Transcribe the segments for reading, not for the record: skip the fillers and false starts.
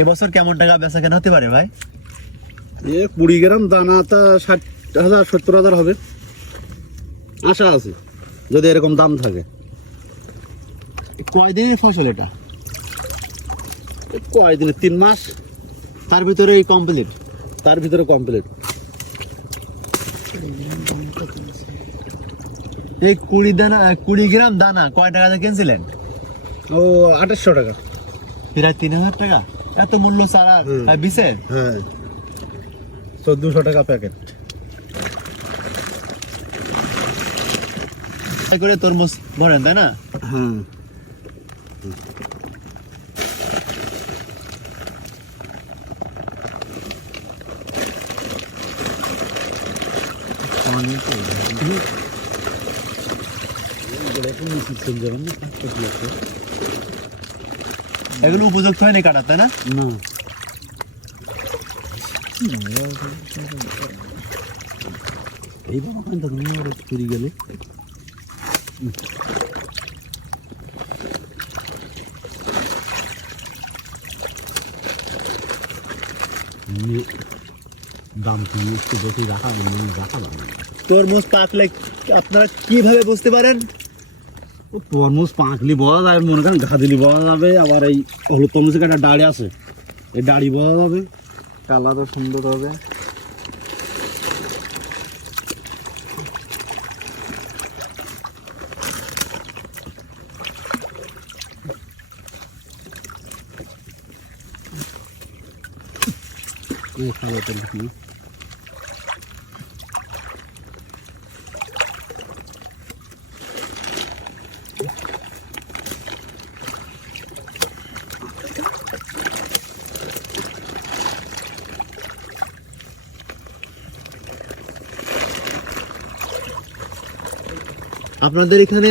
এবছর কেমন টাকা বেচা কেনা হতে পারে ভাই? 20 গ্রাম দানাটা 60,000 70,000 হবে, আশা আছে যদি এরকম দাম থাকে। কয়দিনের ফসল এটা? কয়দিনে 3 মাস, তার ভিতরে এই কমপ্লিট? তার ভিতরে কমপ্লিট। এই 20 গ্রাম দানা কয় টাকাতে কিনছিলেন? ও 2800 টাকা। প্রায় 3000 টাকা। এত মূল্য ছাড়া বিচের? হ্যাঁ, 1400 টাকা প্যাকেট। করে তরমুজ ভরেন তাই না? হ্যাঁ, এগুলো উপযুক্ত হয়নি কাটা তাই না? না এই বাবা কিন্তু তুমি চুরি গেলে দাম তুমি একটু বেশি রাখা ভালো। তরমুজ পাকলে আপনারা কিভাবে বুঝতে পারেন? তরমুজ পাকলি বলা যাবে, মনে করেন ঘাদিলি বলা যাবে, আবার এই হলুদ তরমুজের একটা ডাড়ি আছে, এই ডাড়ি বলা যাবে, কালারটা সুন্দর হবে। আপনাদের এখানে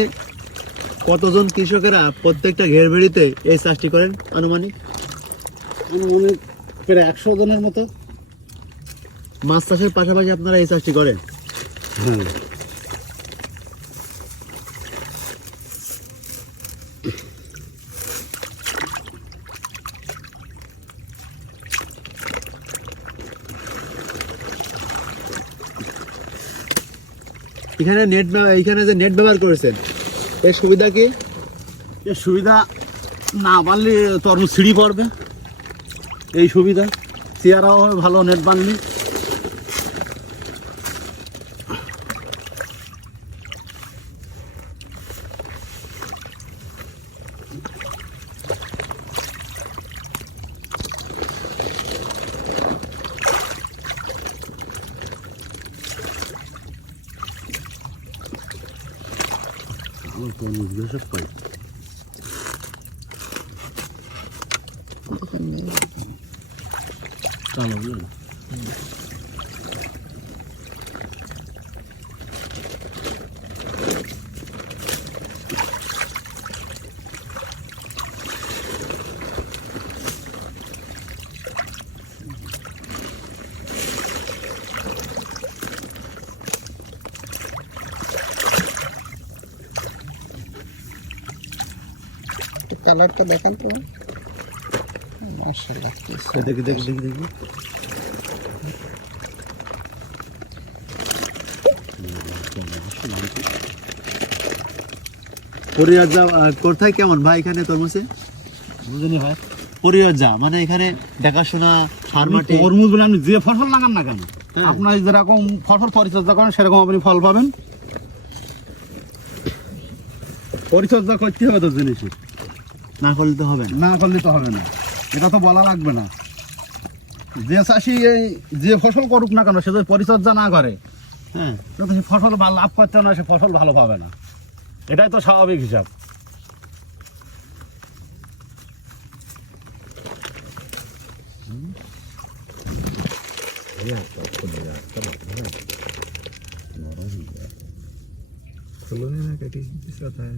কতজন কৃষকেরা প্রত্যেকটা ঘের বেড়িতে এই চাষটি করেন আনুমানিক? প্রায় 100 জনের মতো। মাছ চাষের পাশাপাশি আপনারা এই চাষটি করেন? হ্যাঁ, এখানে যে নেট ব্যবহার করেছেন এর সুবিধা কি? এর সুবিধা না বানলে তরমুজ ছিঁড়ি পড়বে, এই সুবিধা। চেয়ারাও হবে ভালো নেট বানলে। তরমুজগুলো সব পাই। কালো বুঝলো কালারটা দেখান তো। মাশাআল্লাহ, দেখি দেখি দেখি দেখি। পরিচর্যা কোথায় কেমন ভাই এখানে তরমুজে? বুঝলি ভাই, পরিচর্যা মানে এখানে দেখাশোনা, সার মাটি? তরমুজ বলে আপনি যে ফসল লাগান না কেন, আপনার যেরকম ফসল পরিচর্যা করেন সেরকম আপনি ফল পাবেন। পরিচর্যা করতে হবে তো জিনিসের, না করলে তো হবে না। না করলে তো হবে না, এটা তো বলা লাগবে না। যে চাষি এই যে ফসল করুক না কেন, সে যদি পরিচর্যা না করে, হ্যাঁ, তো সে ফসল ভালো লাভ করতে না, সে ফসল ভালো পাবে না। এটাই তো স্বাভাবিক হিসাব। खुलो है ना कटी, किस होता है?